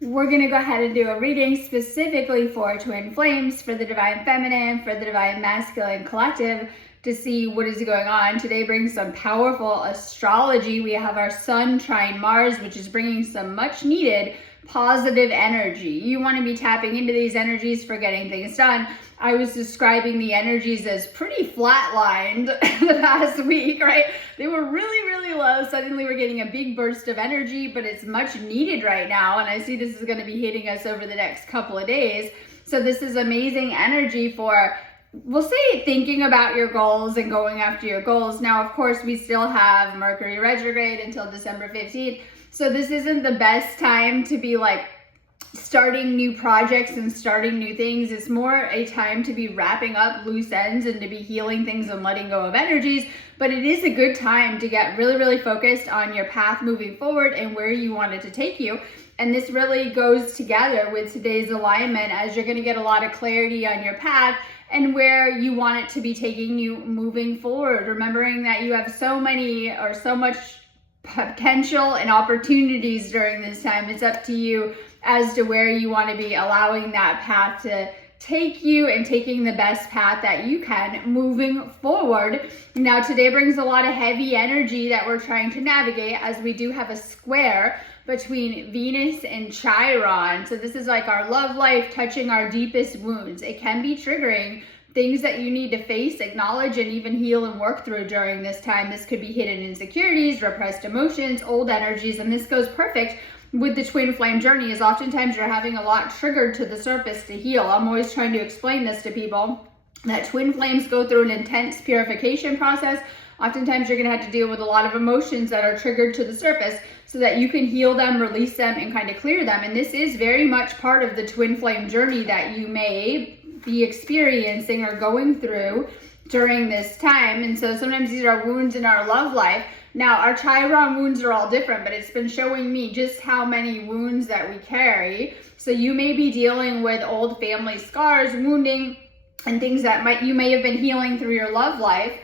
we're going to go ahead and do a reading specifically for twin flames, for the divine feminine, for the divine masculine collective, to see what is going on. Today brings some powerful astrology. We have our sun trine Mars, which is bringing some much needed positive energy. You want to be tapping into these energies for getting things done. I was describing the energies as pretty flatlined the past week, right? They were really, really low. Suddenly we're getting a big burst of energy, but it's much needed right now. And I see this is going to be hitting us over the next couple of days. So this is amazing energy for, we'll say, thinking about your goals and going after your goals. Now, of course, we still have Mercury retrograde until December 15th. So this isn't the best time to be like starting new projects and starting new things. It's more a time to be wrapping up loose ends and to be healing things and letting go of energies. But it is a good time to get really, really focused on your path moving forward and where you want it to take you. And this really goes together with today's alignment, as you're going to get a lot of clarity on your path and where you want it to be taking you moving forward. Remembering that you have so much potential and opportunities during this time. It's up to you as to where you want to be allowing that path to take you and taking the best path that you can moving forward. Now, today brings a lot of heavy energy that we're trying to navigate, as we do have a square between Venus and Chiron. So this is like our love life touching our deepest wounds. It can be triggering things that you need to face, acknowledge, and even heal and work through during this time. This could be hidden insecurities, repressed emotions, old energies, and this goes perfect with the twin flame journey, is oftentimes you're having a lot triggered to the surface to heal. I'm always trying to explain this to people, that twin flames go through an intense purification process. Oftentimes you're going to have to deal with a lot of emotions that are triggered to the surface so that you can heal them, release them, and kind of clear them. And this is very much part of the twin flame journey that you may be experiencing or going through during this time. And so sometimes these are wounds in our love life. Now, our Chiron wounds are all different, but it's been showing me just how many wounds that we carry. So you may be dealing with old family scars, wounding, and things that you may have been healing through your love life.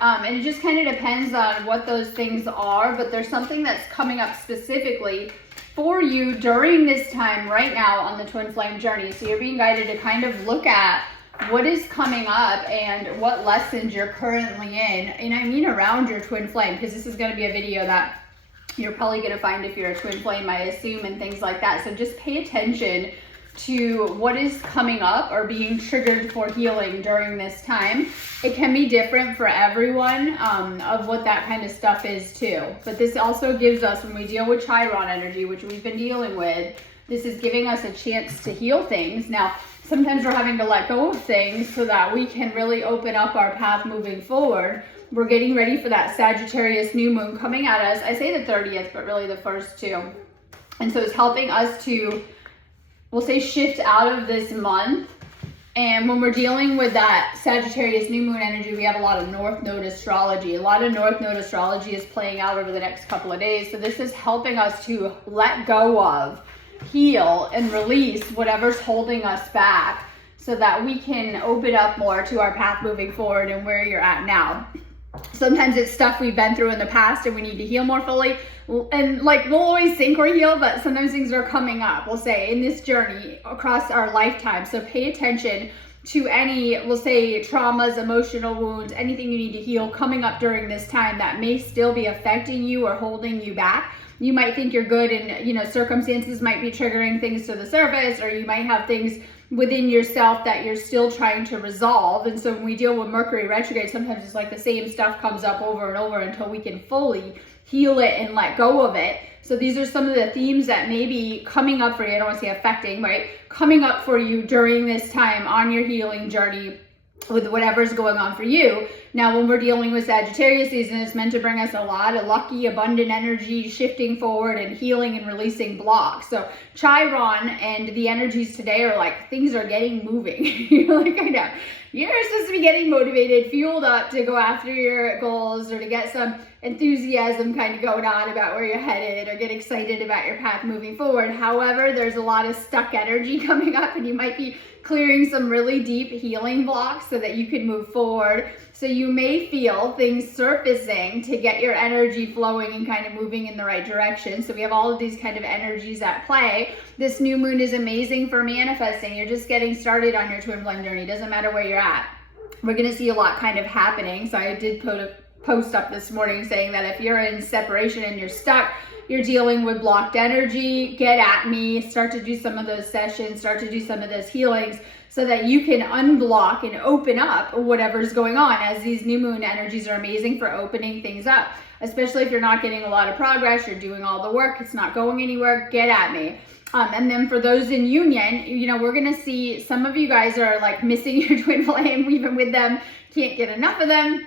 And it just kind of depends on what those things are, but there's something that's coming up specifically for you during this time right now on the twin flame journey. So you're being guided to kind of look at what is coming up and what lessons you're currently in. And I mean around your twin flame, because this is going to be a video that you're probably going to find if you're a twin flame, I assume, and things like that. So just pay attention to what is coming up or being triggered for healing during this time. It can be different for everyone of what that kind of stuff is too. But this also gives us, when we deal with Chiron energy, which we've been dealing with, this is giving us a chance to heal things. Now, sometimes we're having to let go of things so that we can really open up our path moving forward. We're getting ready for that Sagittarius new moon coming at us. I say the 30th, but really the first two. And so it's helping us to, we'll say, shift out of this month. And when we're dealing with that Sagittarius new moon energy, we have a lot of North Node astrology. A lot of North Node astrology is playing out over the next couple of days. So this is helping us to let go of, heal, and release whatever's holding us back so that we can open up more to our path moving forward and where you're at now. Sometimes it's stuff we've been through in the past and we need to heal more fully. And like, we'll always think we're healed, but sometimes things are coming up, we'll say, in this journey across our lifetime. So pay attention to any, we'll say, traumas, emotional wounds, anything you need to heal coming up during this time that may still be affecting you or holding you back. You might think you're good and, circumstances might be triggering things to the surface, or you might have things within yourself that you're still trying to resolve. And so when we deal with Mercury retrograde, sometimes it's like the same stuff comes up over and over until we can fully heal it and let go of it. So these are some of the themes that may be coming up for you. I don't want to say affecting, right? Coming up for you during this time on your healing journey with whatever's going on for you. Now, when we're dealing with Sagittarius season, it's meant to bring us a lot of lucky, abundant energy, shifting forward and healing and releasing blocks. So Chiron and the energies today are like, things are getting moving. You're like, I know. You're supposed to be getting motivated, fueled up to go after your goals or to get some enthusiasm kind of going on about where you're headed or get excited about your path moving forward. However, there's a lot of stuck energy coming up and you might be clearing some really deep healing blocks so that you can move forward. So you may feel things surfacing to get your energy flowing and kind of moving in the right direction. So we have all of these kind of energies at play. This new moon is amazing for manifesting. You're just getting started on your twin flame journey. Doesn't matter where you're at. We're going to see a lot kind of happening. So I did put a post up this morning saying that if you're in separation and you're stuck, you're dealing with blocked energy, get at me, start to do some of those sessions, start to do some of those healings so that you can unblock and open up whatever's going on, as these new moon energies are amazing for opening things up, especially if you're not getting a lot of progress, you're doing all the work, it's not going anywhere, get at me. And then for those in union, you know, we're going to see some of you guys are like missing your twin flame, even with them, can't get enough of them.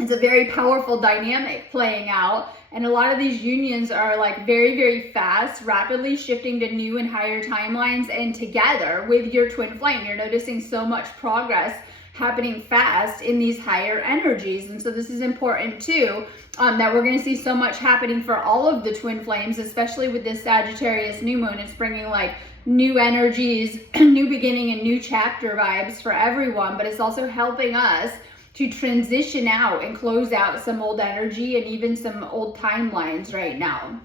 It's a very powerful dynamic playing out. And a lot of these unions are like very, very fast, rapidly shifting to new and higher timelines. And together with your twin flame, you're noticing so much progress happening fast in these higher energies. And so this is important too, that we're going to see so much happening for all of the twin flames, especially with this Sagittarius new moon. It's bringing like new energies, new beginning and new chapter vibes for everyone, but it's also helping us to transition out and close out some old energy and even some old timelines right now.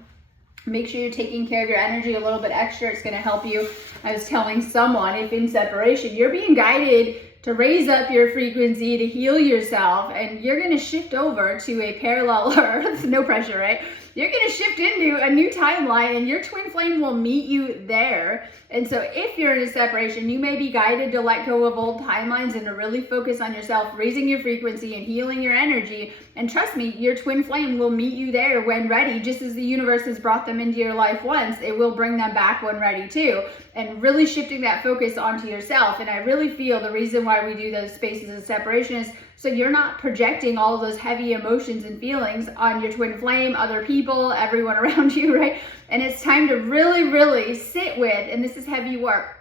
Make sure you're taking care of your energy a little bit extra. It's going to help you. I was telling someone, if in separation, you're being guided to raise up your frequency, to heal yourself, and you're going to shift over to a parallel earth. No pressure, right? You're going to shift into a new timeline, and your twin flame will meet you there. And so if you're in a separation, you may be guided to let go of old timelines and to really focus on yourself, raising your frequency and healing your energy. And trust me, your twin flame will meet you there when ready. Just as the universe has brought them into your life once, it will bring them back when ready too. And really shifting that focus onto yourself. And I really feel the reason why we do those spaces of separation is so you're not projecting all of those heavy emotions and feelings on your twin flame, other people, everyone around you, right? And it's time to really, really sit with, and this is heavy work,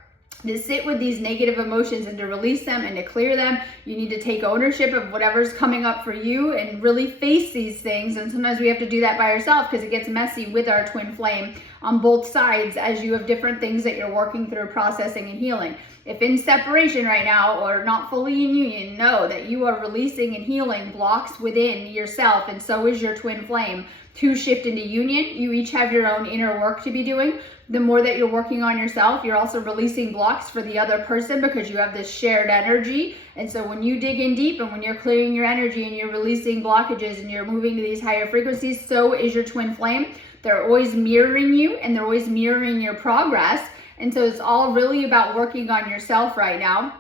to sit with these negative emotions and to release them and to clear them. You need to take ownership of whatever's coming up for you and really face these things. And sometimes we have to do that by ourselves because it gets messy with our twin flame on both sides as you have different things that you're working through, processing and healing. If in separation right now or not fully in union, know that you are releasing and healing blocks within yourself, and so is your twin flame. To shift into union, you each have your own inner work to be doing. The more that you're working on yourself, you're also releasing blocks for the other person because you have this shared energy. And so when you dig in deep and when you're clearing your energy and you're releasing blockages and you're moving to these higher frequencies, so is your twin flame. They're always mirroring you and they're always mirroring your progress. And so it's all really about working on yourself right now.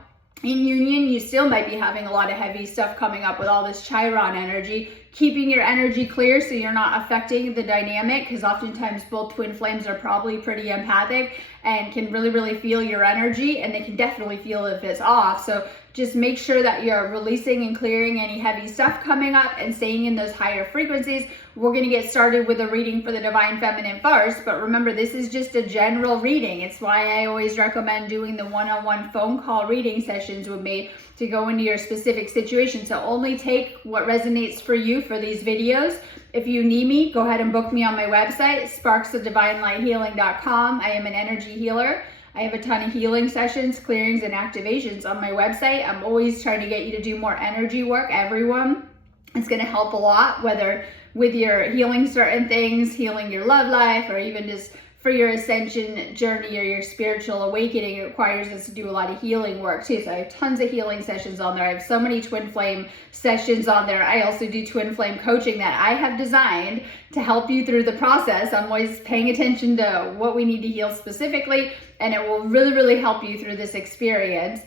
In union, you still might be having a lot of heavy stuff coming up with all this Chiron energy. Keeping your energy clear so you're not affecting the dynamic, because oftentimes both twin flames are probably pretty empathic and can really, really feel your energy, and they can definitely feel if it's off. So just make sure that you're releasing and clearing any heavy stuff coming up and staying in those higher frequencies. We're going to get started with a reading for the Divine Feminine first, but remember, this is just a general reading. It's why I always recommend doing the one-on-one phone call reading sessions with me to go into your specific situation. So only take what resonates for you for these videos. If you need me, go ahead and book me on my website, sparksofdivinelighealing.com. I am an energy healer. I have a ton of healing sessions, clearings, and activations on my website. I'm always trying to get you to do more energy work, everyone. It's going to help a lot, whether with your healing certain things, healing your love life, or even just for your ascension journey or your spiritual awakening. It requires us to do a lot of healing work too. So I have tons of healing sessions on there. I have so many twin flame sessions on there. I also do twin flame coaching that I have designed to help you through the process. I'm always paying attention to what we need to heal specifically, and it will really, really help you through this experience.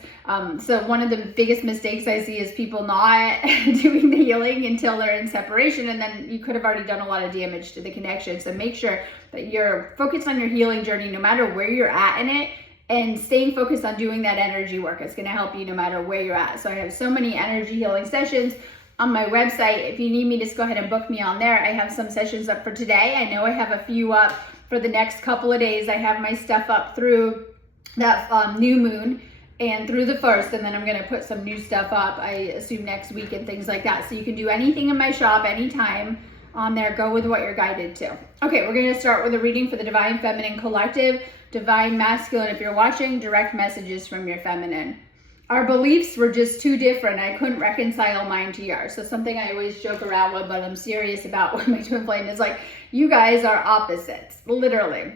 So one of the biggest mistakes I see is people not doing the healing until they're in separation, and then you could have already done a lot of damage to the connection. So make sure that you're focused on your healing journey no matter where you're at in it, and staying focused on doing that energy work. It's going to help you no matter where you're at. So I have so many energy healing sessions on my website. If you need me, just go ahead and book me on there. I have some sessions up for today. I know I have a few up for the next couple of days. I have my stuff up through that new moon and through the first, and then I'm going to put some new stuff up, I assume next week and things like that. So you can do anything in my shop anytime on there. Go with what you're guided to. Okay, we're going to start with a reading for the Divine Feminine Collective, Divine Masculine. If you're watching, direct messages from your feminine. our beliefs were just too different. I couldn't reconcile mine to yours. So something I always joke around with, but I'm serious about with my twin flame is like, you guys are opposites, literally.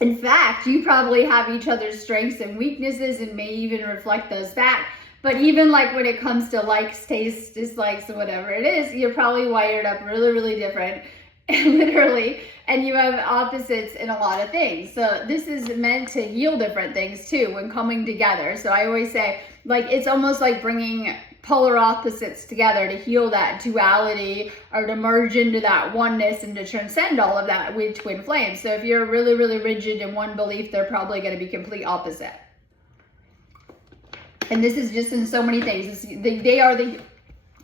In fact, you probably have each other's strengths and weaknesses and may even reflect those back. But even like when it comes to likes, tastes, dislikes, whatever it is, you're probably wired up really, really different, literally, and you have opposites in a lot of things. So this is meant to heal different things too when coming together. So I always say, like, it's almost like bringing polar opposites together to heal that duality or to merge into that oneness and to transcend all of that with twin flames. So if you're really, really rigid in one belief, they're probably going to be complete opposite. And this is just in so many things. They are the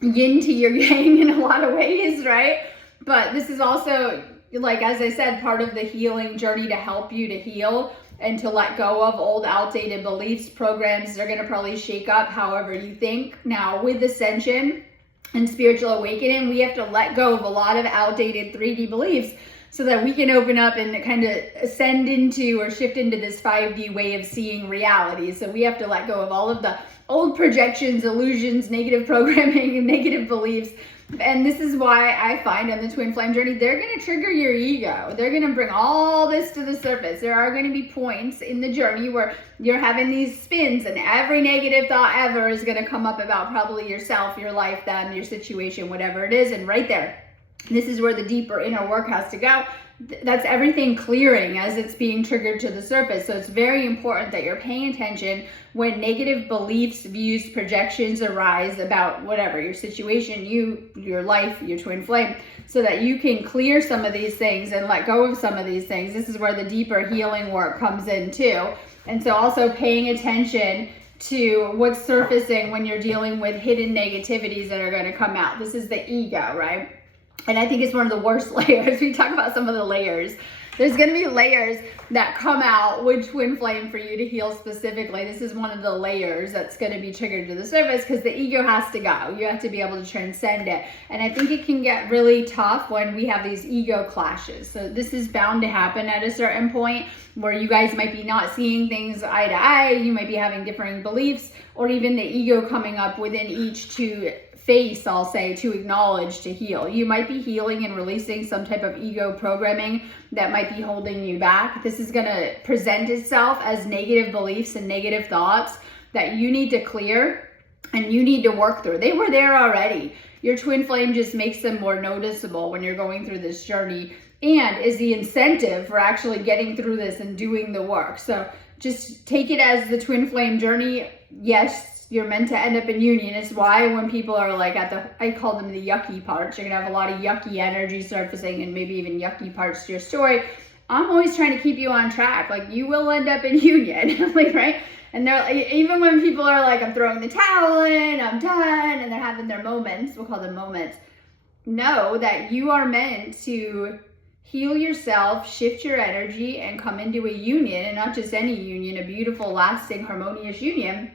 yin to your yang in a lot of ways, right? But this is also, like, as I said, part of the healing journey to help you to heal and to let go of old outdated beliefs, programs. They're going to probably shake up however you think. Now, with ascension and spiritual awakening, we have to let go of a lot of outdated 3D beliefs so that we can open up and kind of ascend into or shift into this 5D way of seeing reality. So we have to let go of all of the old projections, illusions, negative programming, and negative beliefs. And this is why I find on the twin flame journey, they're going to trigger your ego. They're going to bring all this to the surface. There are going to be points in the journey where you're having these spins and every negative thought ever is going to come up about probably yourself, your life, them, your situation, whatever it is. And right there, this is where the deeper inner work has to go. That's everything clearing as it's being triggered to the surface. So it's very important that you're paying attention when negative beliefs, views, projections arise about whatever, your situation, your life, your twin flame, so that you can clear some of these things and let go of some of these things. This is where the deeper healing work comes in too. And so also paying attention to what's surfacing when you're dealing with hidden negativities that are going to come out. This is the ego, right? And I think it's one of the worst layers. We talk about some of the layers. There's going to be layers that come out with twin flame for you to heal specifically. This is one of the layers that's going to be triggered to the surface because the ego has to go. You have to be able to transcend it. And I think it can get really tough when we have these ego clashes. So this is bound to happen at a certain point where you guys might be not seeing things eye to eye. You might be having differing beliefs, or even the ego coming up within each to face, I'll say, to acknowledge, to heal. You might be healing and releasing some type of ego programming that might be holding you back. This is going to present itself as negative beliefs and negative thoughts that you need to clear and you need to work through. They were there already. Your twin flame just makes them more noticeable when you're going through this journey and is the incentive for actually getting through this and doing the work. So just take it as the twin flame journey. Yes, you're meant to end up in union. It's why when people are like I call them the yucky parts, you're gonna have a lot of yucky energy surfacing and maybe even yucky parts to your story. I'm always trying to keep you on track. Like, you will end up in union, like, right? And they're like, even when people are like, I'm throwing the towel in, I'm done, and they're having their moments, we'll call them moments. Know that you are meant to heal yourself, shift your energy, and come into a union, and not just any union, a beautiful, lasting, harmonious union.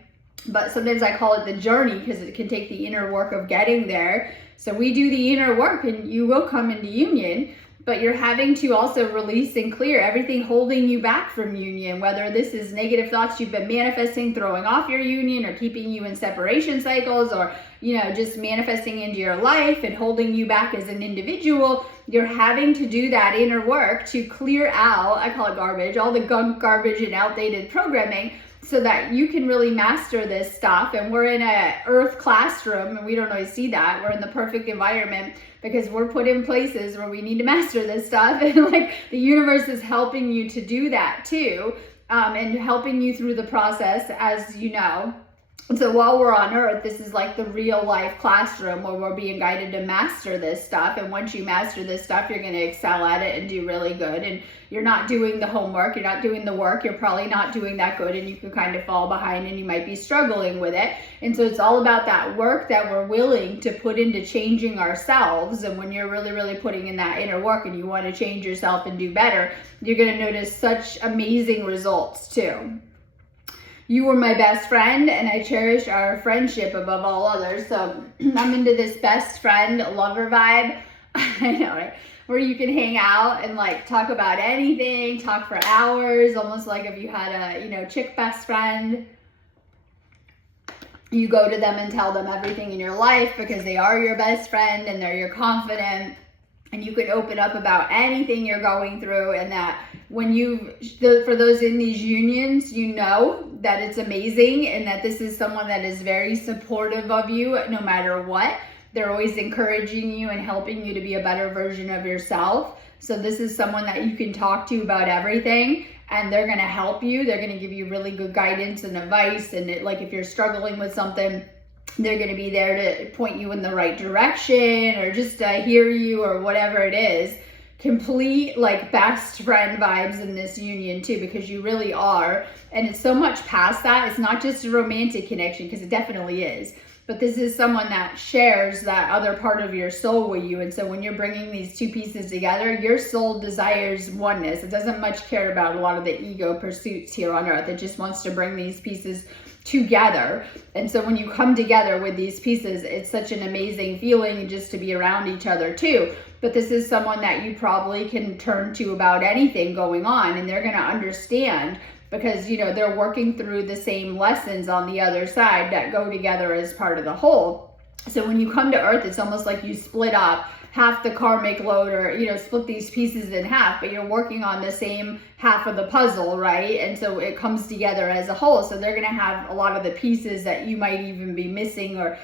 But sometimes I call it the journey because it can take the inner work of getting there. So we do the inner work and you will come into union, but you're having to also release and clear everything holding you back from union, whether this is negative thoughts you've been manifesting, throwing off your union, or keeping you in separation cycles, or, you know, just manifesting into your life and holding you back as an individual. You're having to do that inner work to clear out, I call it garbage, all the gunk, garbage, and outdated programming, so that you can really master this stuff. And we're in a earth classroom, and we don't always see that. We're in the perfect environment because we're put in places where we need to master this stuff. And like, the universe is helping you to do that too, and helping you through the process, as you know. And so while we're on earth, this is like the real life classroom where we're being guided to master this stuff. And once you master this stuff, you're going to excel at it and do really good. And you're not doing the homework, you're not doing the work, you're probably not doing that good, and you can kind of fall behind and you might be struggling with it. And so it's all about that work that we're willing to put into changing ourselves. And when you're really, really putting in that inner work and you want to change yourself and do better, you're going to notice such amazing results too. You were my best friend, and I cherish our friendship above all others. So I'm into this best friend lover vibe. I know, right? Where you can hang out and like talk about anything, talk for hours, almost like if you had a, you know, chick best friend. You go to them and tell them everything in your life because they are your best friend and they're your confidant, and you can open up about anything you're going through. And that when for those in these unions, you know that it's amazing and that this is someone that is very supportive of you no matter what. They're always encouraging you and helping you to be a better version of yourself. So this is someone that you can talk to about everything, and they're going to help you. They're going to give you really good guidance and advice. And like if you're struggling with something, they're going to be there to point you in the right direction or just hear you or whatever it is. Complete like best friend vibes in this union too, because you really are. And it's so much past that. It's not just a romantic connection, because it definitely is. But this is someone that shares that other part of your soul with you. And so when you're bringing these two pieces together, your soul desires oneness. It doesn't much care about a lot of the ego pursuits here on earth. It just wants to bring these pieces together. And so when you come together with these pieces, it's such an amazing feeling just to be around each other too. But this is someone that you probably can turn to about anything going on, and they're going to understand, because they're working through the same lessons on the other side that go together as part of the whole. So when you come to earth, it's almost like you split up half the karmic load, or split these pieces in half, but you're working on the same half of the puzzle, right? And so it comes together as a whole. So they're going to have a lot of the pieces that you might even be missing, or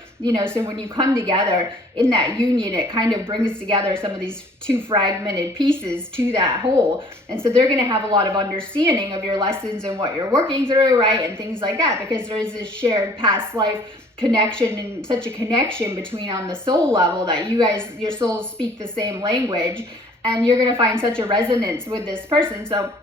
so when you come together in that union, it kind of brings together some of these two fragmented pieces to that whole. And so they're going to have a lot of understanding of your lessons and what you're working through, right? And things like that, because there is this shared past life connection, and such a connection between on the soul level that your souls speak the same language, and you're going to find such a resonance with this person. So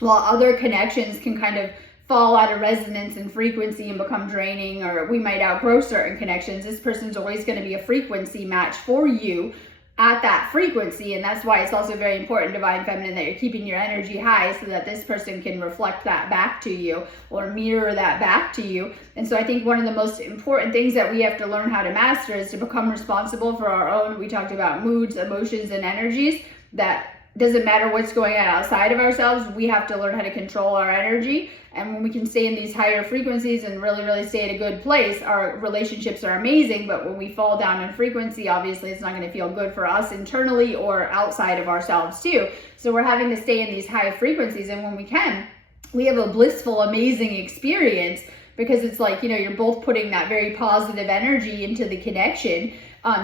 while other connections can kind of fall out of resonance and frequency and become draining, or we might outgrow certain connections, this person's always going to be a frequency match for you at that frequency. And that's why it's also very important, Divine Feminine, that you're keeping your energy high so that this person can reflect that back to you or mirror that back to you. And so I think one of the most important things that we have to learn how to master is to become responsible for our own, we talked about moods, emotions, and energies. That doesn't matter what's going on outside of ourselves. We have to learn how to control our energy. And when we can stay in these higher frequencies and really, really stay at a good place, our relationships are amazing. But when we fall down in frequency, obviously it's not going to feel good for us internally or outside of ourselves too. So we're having to stay in these high frequencies. And when we can, we have a blissful, amazing experience, because it's like, you're both putting that very positive energy into the connection.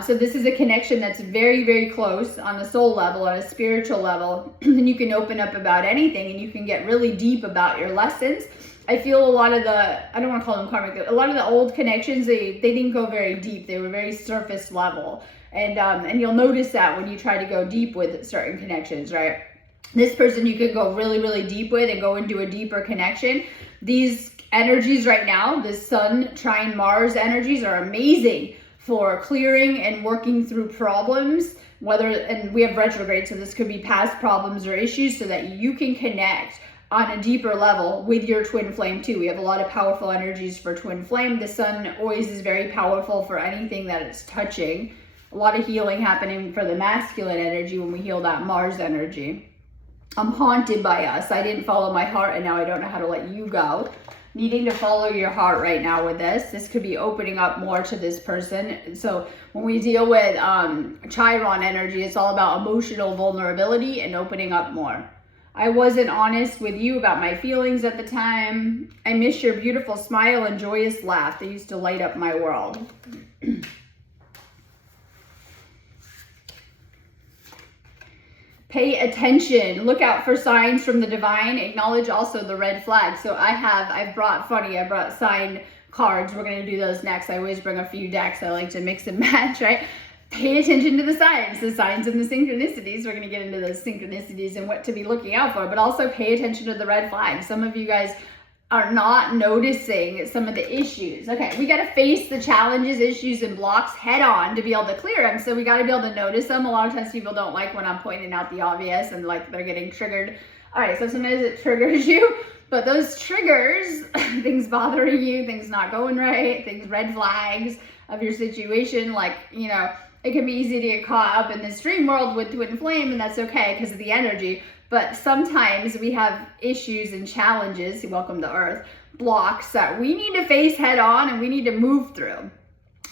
So this is a connection that's very, very close on a soul level, on a spiritual level. And you can open up about anything, and you can get really deep about your lessons. I feel a lot of I don't want to call them karmic, a lot of the old connections, they didn't go very deep. They were very surface level. And you'll notice that when you try to go deep with certain connections, right? This person you could go really, really deep with and go into a deeper connection. These energies right now, the Sun trine Mars energies, are amazing for clearing and working through problems, and we have retrograde, so this could be past problems or issues, so that you can connect on a deeper level with your twin flame too. We have a lot of powerful energies for twin flame. The Sun always is very powerful for anything that it's touching. A lot of healing happening for the masculine energy when we heal that Mars energy. I'm haunted by us. I didn't follow my heart, and now I don't know how to let you go. Needing to follow your heart right now with this. This could be opening up more to this person. So when we deal with Chiron energy, it's all about emotional vulnerability and opening up more. I wasn't honest with you about my feelings at the time. I miss your beautiful smile and joyous laugh. They used to light up my world. Pay attention. Look out for signs from the divine. Acknowledge also the red flag. So I brought sign cards. We're going to do those next. I always bring a few decks. I like to mix and match, right? Pay attention to the signs and the synchronicities. We're going to get into those synchronicities and what to be looking out for, but also pay attention to the red flags. Some of you guys are not noticing some of the issues. Okay, we got to face the challenges, issues, and blocks head on to be able to clear them. So we got to be able to notice them. A lot of times people don't like when I'm pointing out the obvious and like they're getting triggered. All right, so sometimes it triggers you, but those triggers, things bothering you, things not going right, things, red flags of your situation, like, it can be easy to get caught up in this dream world with twin flame, and that's okay because of the energy. but sometimes we have issues and challenges, welcome to Earth, blocks that we need to face head on and we need to move through.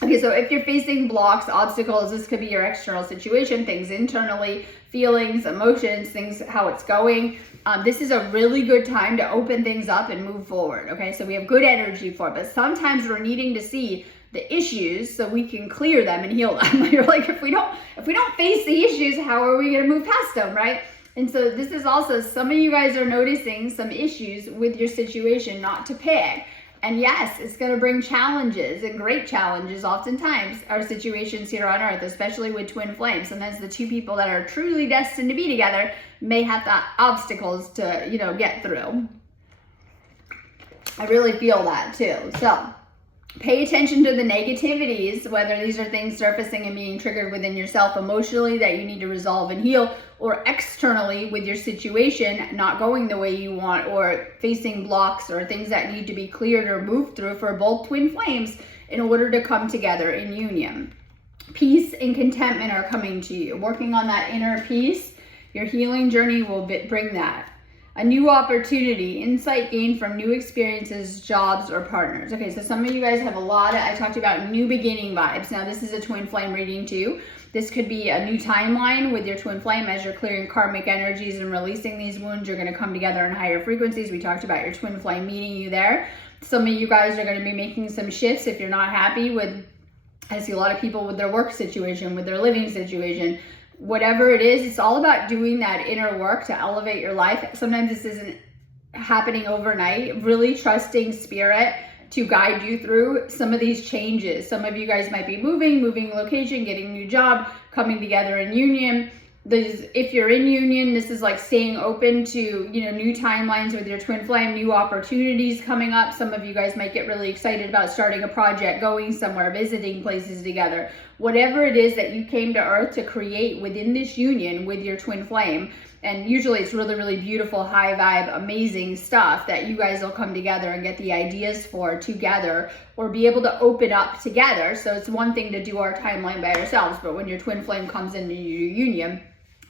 Okay, so if you're facing blocks, obstacles, this could be your external situation, things internally, feelings, emotions, things, how it's going. This is a really good time to open things up and move forward. Okay, so we have good energy for it, but sometimes we're needing to see the issues so we can clear them and heal them. You're like, if we don't face the issues, how are we going to move past them, right? And so this is also, some of you guys are noticing some issues with your situation, not to pick. And yes, it's going to bring challenges, and great challenges oftentimes are situations here on Earth, especially with twin flames. Sometimes the two people that are truly destined to be together may have the obstacles to, get through. I really feel that too. So pay attention to the negativities, whether these are things surfacing and being triggered within yourself emotionally that you need to resolve and heal, or externally with your situation not going the way you want, or facing blocks or things that need to be cleared or moved through for both twin flames in order to come together in union. Peace and contentment are coming to you. Working on that inner peace, your healing journey will bring that. A new opportunity, insight gained from new experiences, jobs, or partners. Okay, so some of you guys have a lot of, I talked about new beginning vibes. Now this is a twin flame reading too. This could be a new timeline with your twin flame as you're clearing karmic energies and releasing these wounds. You're going to come together in higher frequencies. We talked about your twin flame meeting you there. Some of you guys are going to be making some shifts if you're not happy with, I see a lot of people with their work situation, with their living situation. Whatever it is, it's all about doing that inner work to elevate your life. Sometimes this isn't happening overnight. Really trusting spirit to guide you through some of these changes. Some of you guys might be moving location, getting a new job, coming together in union. If you're in union, this is like staying open to, new timelines with your twin flame, new opportunities coming up. Some of you guys might get really excited about starting a project, going somewhere, visiting places together. Whatever it is that you came to Earth to create within this union with your twin flame. And usually it's really, really beautiful, high vibe, amazing stuff that you guys will come together and get the ideas for together, or be able to open up together. So it's one thing to do our timeline by ourselves, but when your twin flame comes into your union,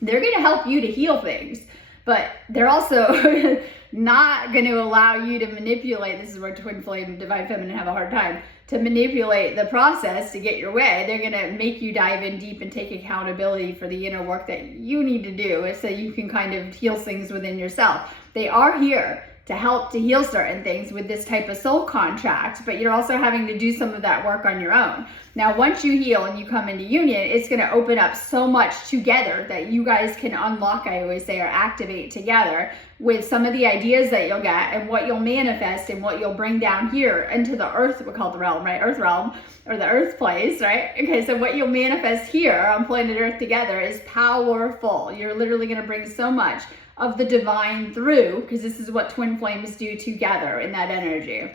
they're going to help you to heal things, but they're also not going to allow you to manipulate. This is where twin flame, divine feminine have a hard time to manipulate the process to get your way. They're going to make you dive in deep and take accountability for the inner work that you need to do so you can kind of heal things within yourself. They are here to help to heal certain things with this type of soul contract, but you're also having to do some of that work on your own. Now, once you heal and you come into union, it's going to open up so much together that you guys can unlock, I always say, or activate together with some of the ideas that you'll get and what you'll manifest and what you'll bring down here into the earth, we call it the realm, right? Earth realm, or the earth place, right? Okay, so what you'll manifest here on planet Earth together is powerful. You're literally going to bring so much of the divine through, because this is what twin flames do together in that energy.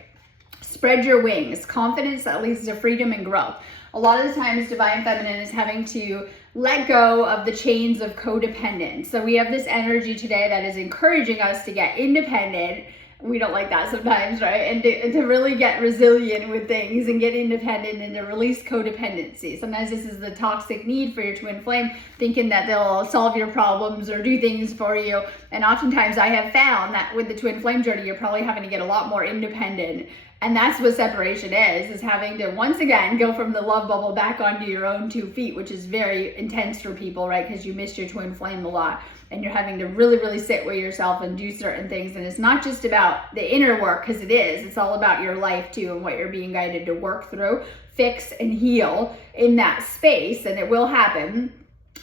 Spread your wings. Confidence that leads to freedom and growth. A lot of the times divine feminine is having to let go of the chains of codependence. So we have this energy today that is encouraging us to get independent. We don't like that sometimes, right? And to really get resilient with things and get independent and to release codependency. Sometimes this is the toxic need for your twin flame, thinking that they'll solve your problems or do things for you. And oftentimes I have found that with the twin flame journey, you're probably having to get a lot more independent. And that's what separation is having to, once again, go from the love bubble back onto your own 2 feet, which is very intense for people, right? Because you missed your twin flame a lot. And you're having to really, really sit with yourself and do certain things. And it's not just about the inner work, because it is. It's all about your life too and what you're being guided to work through, fix, and heal in that space. And it will happen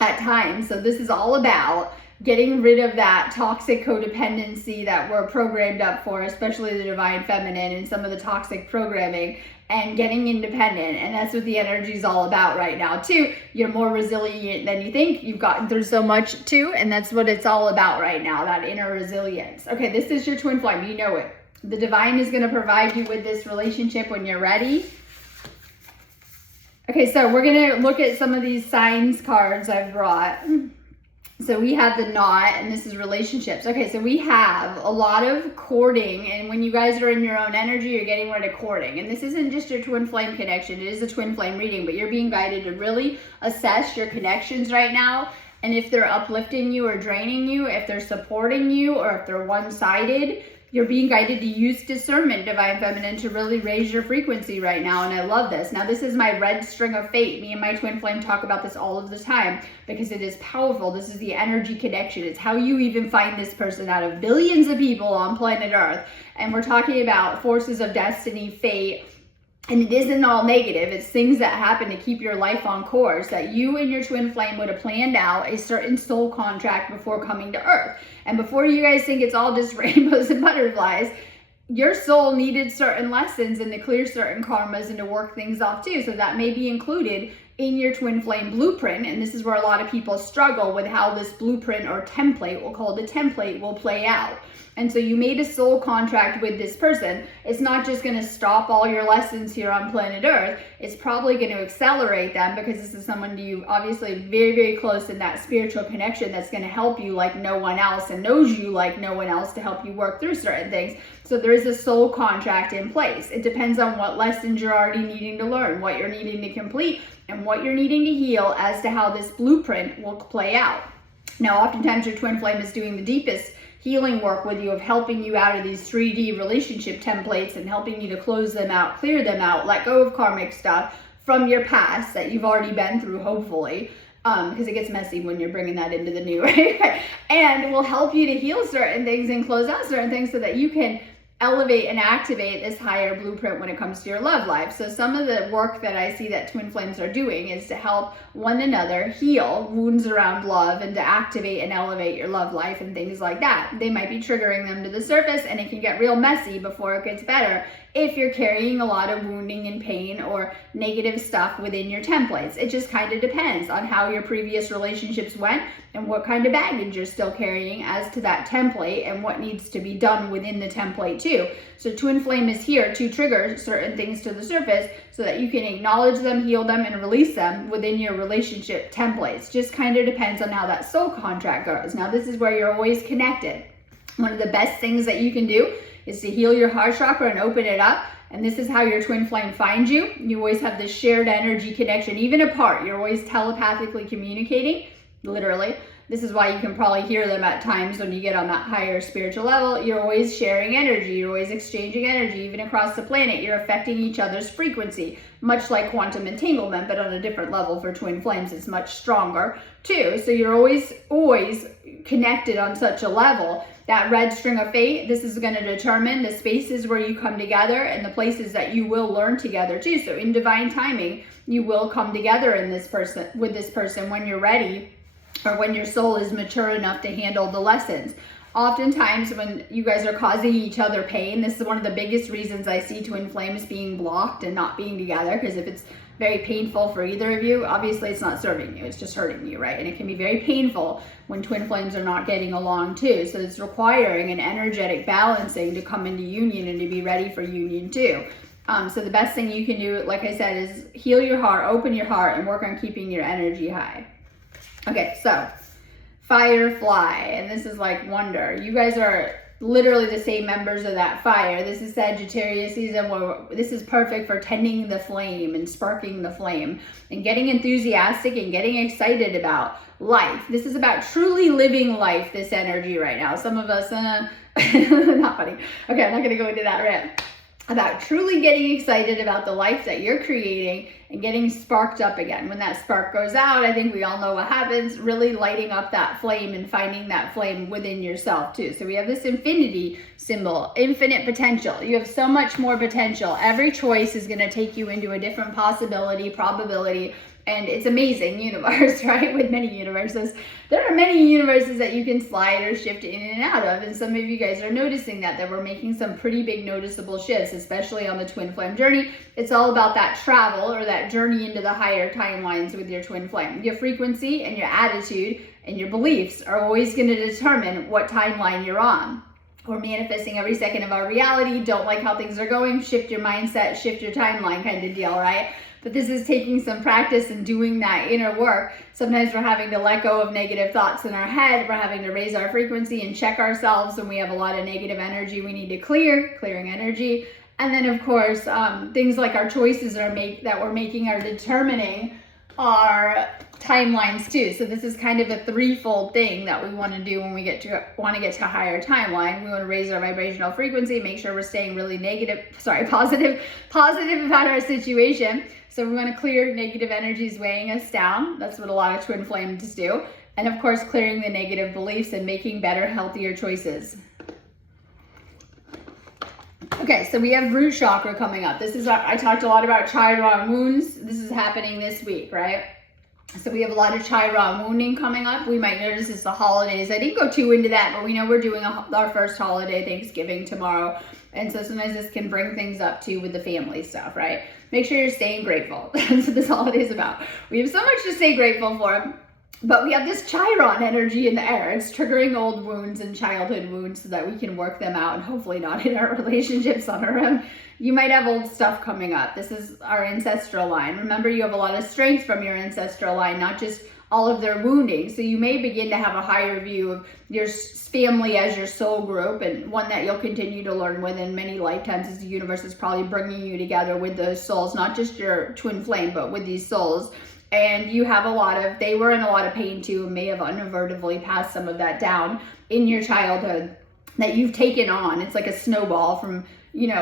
at times. So this is all about getting rid of that toxic codependency that we're programmed up for, especially the divine feminine and some of the toxic programming, and getting independent. And that's what the energy is all about right now too. You're more resilient than you think. You've gotten through so much too, and that's what it's all about right now, that inner resilience. Okay, this is your twin flame. You know it. The divine is going to provide you with this relationship when you're ready. Okay, so we're going to look at some of these signs cards I've brought. So we have the knot, and this is relationships. Okay, so we have a lot of courting, and when you guys are in your own energy, you're getting rid of courting. And this isn't just your twin flame connection, it is a twin flame reading, but you're being guided to really assess your connections right now And if they're uplifting you or draining you, if they're supporting you, or if they're one-sided, you're being guided to use discernment, Divine Feminine, to really raise your frequency right now. And I love this. Now, this is my red string of fate. Me and my twin flame talk about this all of the time because it is powerful. This is the energy connection. It's how you even find this person out of billions of people on planet Earth. And we're talking about forces of destiny, fate. And it isn't all negative. It's things that happen to keep your life on course, that you and your twin flame would have planned out a certain soul contract before coming to Earth. And before you guys think it's all just rainbows and butterflies, your soul needed certain lessons and to clear certain karmas and to work things off too. So that may be included in your twin flame blueprint. And this is where a lot of people struggle with how this blueprint or template, we'll call it a template, will play out. And so you made a soul contract with this person. It's not just going to stop all your lessons here on planet Earth. It's probably going to accelerate them because this is someone you obviously very, very close in that spiritual connection that's going to help you like no one else and knows you like no one else to help you work through certain things. So there is a soul contract in place. It depends on what lessons you're already needing to learn, what you're needing to complete, and what you're needing to heal as to how this blueprint will play out. Now, oftentimes your twin flame is doing the deepest healing work with you, of helping you out of these 3D relationship templates and helping you to close them out, clear them out, let go of karmic stuff from your past that you've already been through, hopefully, because it gets messy when you're bringing that into the new, right? And will help you to heal certain things and close out certain things so that you can elevate and activate this higher blueprint when it comes to your love life. So some of the work that I see that twin flames are doing is to help one another heal wounds around love and to activate and elevate your love life and things like that. They might be triggering them to the surface, and it can get real messy before it gets better if you're carrying a lot of wounding and pain or negative stuff within your templates. It just kind of depends on how your previous relationships went and what kind of baggage you're still carrying as to that template and what needs to be done within the template too. So twin flame is here to trigger certain things to the surface so that you can acknowledge them, heal them, and release them within your relationship templates. Just kind of depends on how that soul contract goes. Now, this is where you're always connected. One of the best things that you can do is to heal your heart chakra and open it up. And this is how your twin flame finds you. You always have this shared energy connection, even apart. You're always telepathically communicating, literally. This is why you can probably hear them at times when you get on that higher spiritual level. You're always sharing energy. You're always exchanging energy, even across the planet. You're affecting each other's frequency, much like quantum entanglement, but on a different level for twin flames. It's much stronger too. So you're always connected on such a level. That red string of fate, this is going to determine the spaces where you come together and the places that you will learn together too. So in divine timing, you will come together with this person when you're ready, or when your soul is mature enough to handle the lessons. Oftentimes when you guys are causing each other pain, this is one of the biggest reasons I see twin flames being blocked and not being together, because if it's very painful for either of you, obviously it's not serving you, it's just hurting you, right? And it can be very painful when twin flames are not getting along too. So it's requiring an energetic balancing to come into union and to be ready for union too. So the best thing you can do, like I said, is heal your heart, open your heart, and work on keeping your energy high. Okay, so Firefly, and this is like wonder. You guys are literally the same members of that fire. This is Sagittarius season, where this is perfect for tending the flame and sparking the flame and getting enthusiastic and getting excited about life. This is about truly living life, this energy right now. Some of us, not funny. Okay, I'm not gonna go into that rant. About truly getting excited about the life that you're creating and getting sparked up again. When that spark goes out, I think we all know what happens, really lighting up that flame and finding that flame within yourself too. So we have this infinity symbol, infinite potential. You have so much more potential. Every choice is gonna take you into a different possibility, probability, and it's amazing universe, right? With many universes. There are many universes that you can slide or shift in and out of. And some of you guys are noticing that we're making some pretty big noticeable shifts, especially on the twin flame journey. It's all about that travel or that journey into the higher timelines with your twin flame. Your frequency and your attitude and your beliefs are always going to determine what timeline you're on. We're manifesting every second of our reality. Don't like how things are going, shift your mindset, shift your timeline kind of deal, right? But this is taking some practice and doing that inner work. Sometimes we're having to let go of negative thoughts in our head. We're having to raise our frequency and check ourselves when we have a lot of negative energy we need to clearing energy. And then of course, things like our choices that we're making are determining our timelines too. So this is kind of a threefold thing that we want to do when we want to get to a higher timeline. We want to raise our vibrational frequency, make sure we're staying really positive about our situation. So we want to clear negative energies weighing us down. That's what a lot of twin flames do. And of course, clearing the negative beliefs and making better, healthier choices. Okay, so we have root chakra coming up. This is, I talked a lot about Chiron wounds. This is happening this week, right? So we have a lot of Chiron wounding coming up. We might notice it's the holidays. I didn't go too into that, but we know we're doing our first holiday, Thanksgiving, tomorrow. And so sometimes this can bring things up too with the family stuff, right? Make sure you're staying grateful. That's what this holiday is about. We have so much to stay grateful for. But we have this Chiron energy in the air. It's triggering old wounds and childhood wounds so that we can work them out and hopefully not in our relationships on our own. You might have old stuff coming up. This is our ancestral line. Remember, you have a lot of strength from your ancestral line, not just all of their wounding. So you may begin to have a higher view of your family as your soul group, and one that you'll continue to learn within many lifetimes, as the universe is probably bringing you together with those souls, not just your twin flame, but with these souls. And you have they were in a lot of pain too, and may have inadvertently passed some of that down in your childhood that you've taken on. It's like a snowball from,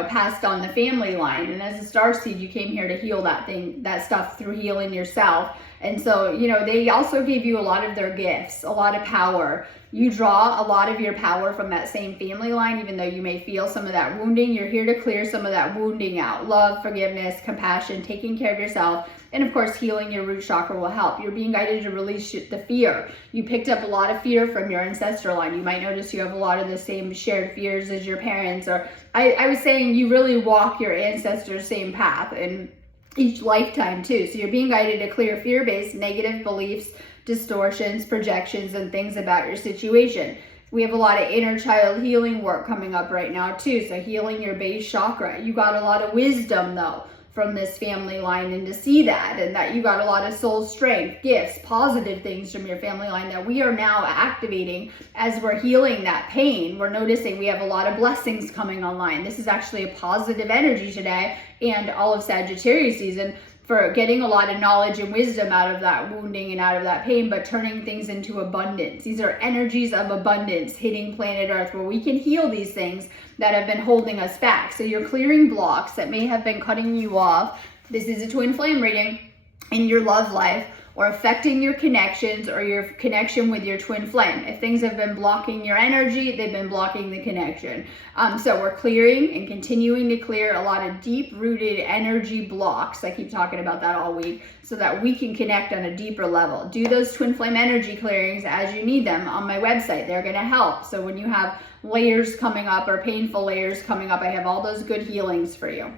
passed on the family line. And as a star seed, you came here to heal that stuff through healing yourself. And so, they also gave you a lot of their gifts, a lot of power. You draw a lot of your power from that same family line, even though you may feel some of that wounding. You're here to clear some of that wounding out. Love, forgiveness, compassion, taking care of yourself. And of course, healing your root chakra will help. You're being guided to release the fear. You picked up a lot of fear from your ancestral line. You might notice you have a lot of the same shared fears as your parents. Or I was saying you really walk your ancestors' same path in each lifetime too. So you're being guided to clear fear-based negative beliefs, distortions, projections, and things about your situation. We have a lot of inner child healing work coming up right now too. So healing your base chakra. You got a lot of wisdom though from this family line, and to see that, and that you got a lot of soul strength, gifts, positive things from your family line that we are now activating as we're healing that pain. We're noticing we have a lot of blessings coming online. This is actually a positive energy today and all of Sagittarius season for getting a lot of knowledge and wisdom out of that wounding and out of that pain, but turning things into abundance. These are energies of abundance hitting planet Earth, where we can heal these things that have been holding us back. So you're clearing blocks that may have been cutting you off. This is a twin flame reading in your love life, or affecting your connections or your connection with your twin flame. If things have been blocking your energy, they've been blocking the connection. So we're clearing and continuing to clear a lot of deep-rooted energy blocks. I keep talking about that all week, so that we can connect on a deeper level. Do those twin flame energy clearings as you need them on my website. They're gonna help. So when you have layers coming up or painful layers coming up, I have all those good healings for you.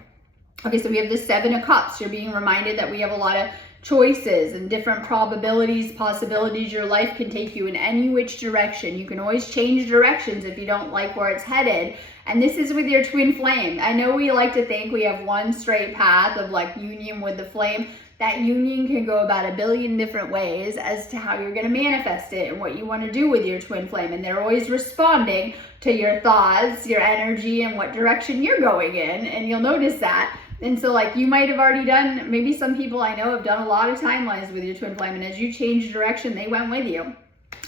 Okay, so we have the Seven of Cups. You're being reminded that we have a lot of choices and different probabilities, possibilities. Your life can take you in any which direction. You can always change directions if you don't like where it's headed. And this is with your twin flame. I know we like to think we have one straight path of like union with the flame. That union can go about a billion different ways as to how you're going to manifest it and what you want to do with your twin flame. And they're always responding to your thoughts, your energy, and what direction you're going in. And you'll notice that. And so like you might have already done, maybe some people I know have done a lot of timelines with your twin flame, and as you change direction, they went with you.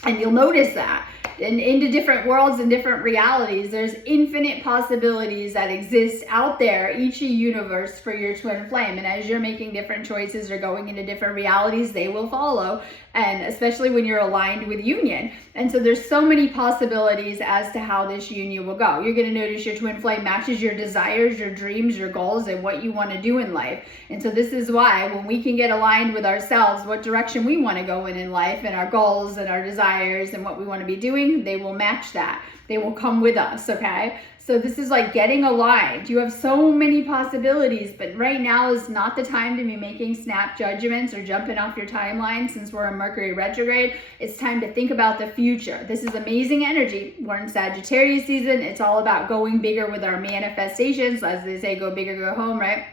And you'll notice that. And into different worlds and different realities, there's infinite possibilities that exist out there, each a universe for your twin flame. And as you're making different choices or going into different realities, they will follow. And especially when you're aligned with union. And so there's so many possibilities as to how this union will go. You're going to notice your twin flame matches your desires, your dreams, your goals, and what you want to do in life. And so this is why when we can get aligned with ourselves, what direction we want to go in life, and our goals and our desires and what we want to be doing, they will match that. They will come with us, okay? So this is like getting aligned. You have so many possibilities, but right now is not the time to be making snap judgments or jumping off your timeline since we're in Mercury retrograde. It's time to think about the future. This is amazing energy. We're in Sagittarius season. It's all about going bigger with our manifestations. As they say, go bigger, go home, right?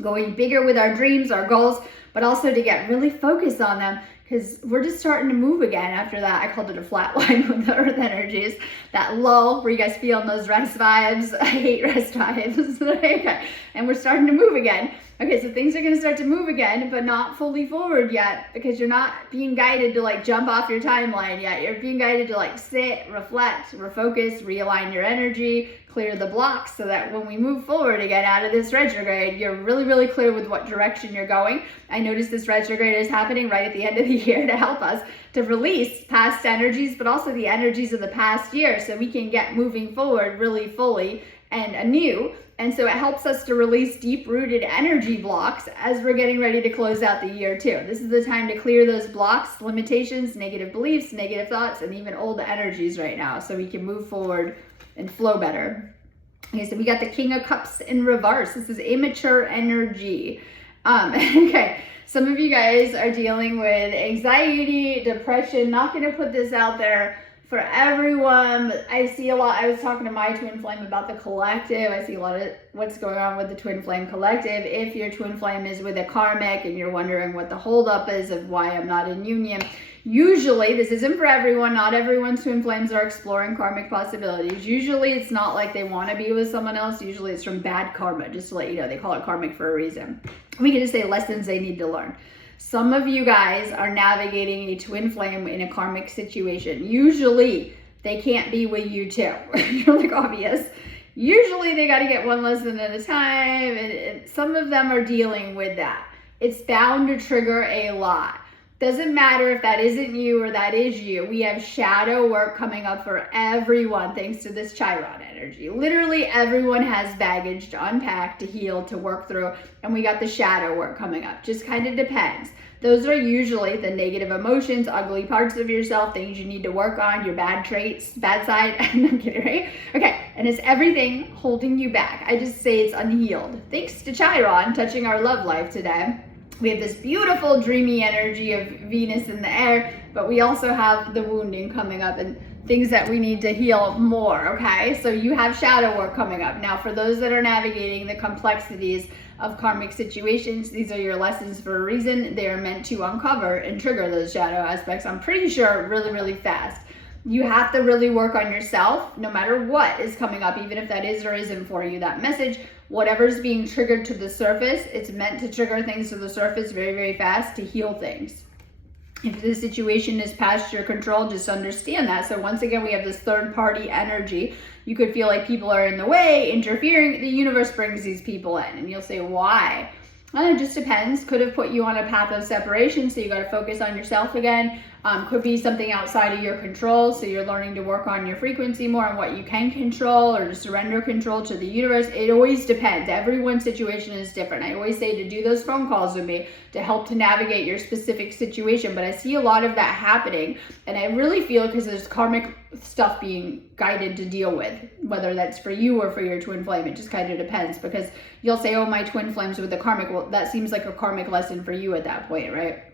Going bigger with our dreams, our goals, but also to get really focused on them, because we're just starting to move again after that. I called it a flat line with the earth energies, that lull where you guys feeling those rest vibes. I hate rest vibes. Okay. And we're starting to move again. Okay, so things are going to start to move again, but not fully forward yet, because you're not being guided to like jump off your timeline yet. You're being guided to like sit, reflect, refocus, realign your energy, clear the blocks, so that when we move forward again out of this retrograde, you're really, really clear with what direction you're going. I noticed this retrograde is happening right at the end of the year to help us to release past energies, but also the energies of the past year, so we can get moving forward really fully and anew. And so it helps us to release deep-rooted energy blocks as we're getting ready to close out the year too. This is the time to clear those blocks, limitations, negative beliefs, negative thoughts, and even old energies right now, so we can move forward and flow better. Okay, so we got the King of Cups in reverse. This is immature energy. Okay, some of you guys are dealing with anxiety, depression. Not going to put this out there for everyone, but I see a lot. I was talking to my twin flame about the collective. I see a lot of what's going on with the twin flame collective. If your twin flame is with a karmic and you're wondering what the holdup is of why I'm not in union, usually, this isn't for everyone. Not everyone's twin flames are exploring karmic possibilities. Usually it's not like they want to be with someone else. Usually it's from bad karma, just to let you know. They call it karmic for a reason. We can just say lessons they need to learn. Some of you guys are navigating a twin flame in a karmic situation. Usually they can't be with you too. You're like, obvious. Usually they got to get one lesson at a time, and some of them are dealing with that. It's bound to trigger a lot. Doesn't matter if that isn't you or that is you. We have shadow work coming up for everyone thanks to this Chiron energy. Literally everyone has baggage to unpack, to heal, to work through, and we got the shadow work coming up. Just kind of depends. Those are usually the negative emotions, ugly parts of yourself, things you need to work on, your bad traits, bad side. I'm kidding, right? Okay, and it's everything holding you back. I just say it's unhealed. Thanks to Chiron touching our love life today. We have this beautiful dreamy energy of Venus in the air, but we also have the wounding coming up and things that we need to heal more, okay? So you have shadow work coming up. Now, for those that are navigating the complexities of karmic situations, these are your lessons for a reason. They are meant to uncover and trigger those shadow aspects, I'm pretty sure, really, really fast. You have to really work on yourself no matter what is coming up, even if that is or isn't for you, that message. Whatever's being triggered to the surface, it's meant to trigger things to the surface very, very fast to heal things. If the situation is past your control, just understand that. So once again, we have this third party energy. You could feel like people are in the way, interfering. The universe brings these people in, and you'll say, why? Well, it just depends. Could have put you on a path of separation, so you got to focus on yourself again. Could be something outside of your control, so you're learning to work on your frequency more and what you can control, or to surrender control to the universe. It always depends. Everyone's situation is different. I always say to do those phone calls with me to help to navigate your specific situation, but I see a lot of that happening, and I really feel because there's karmic stuff being guided to deal with, whether that's for you or for your twin flame. It just kind of depends, because you'll say, oh, my twin flame's with the karmic. Well, that seems like a karmic lesson for you at that point, right?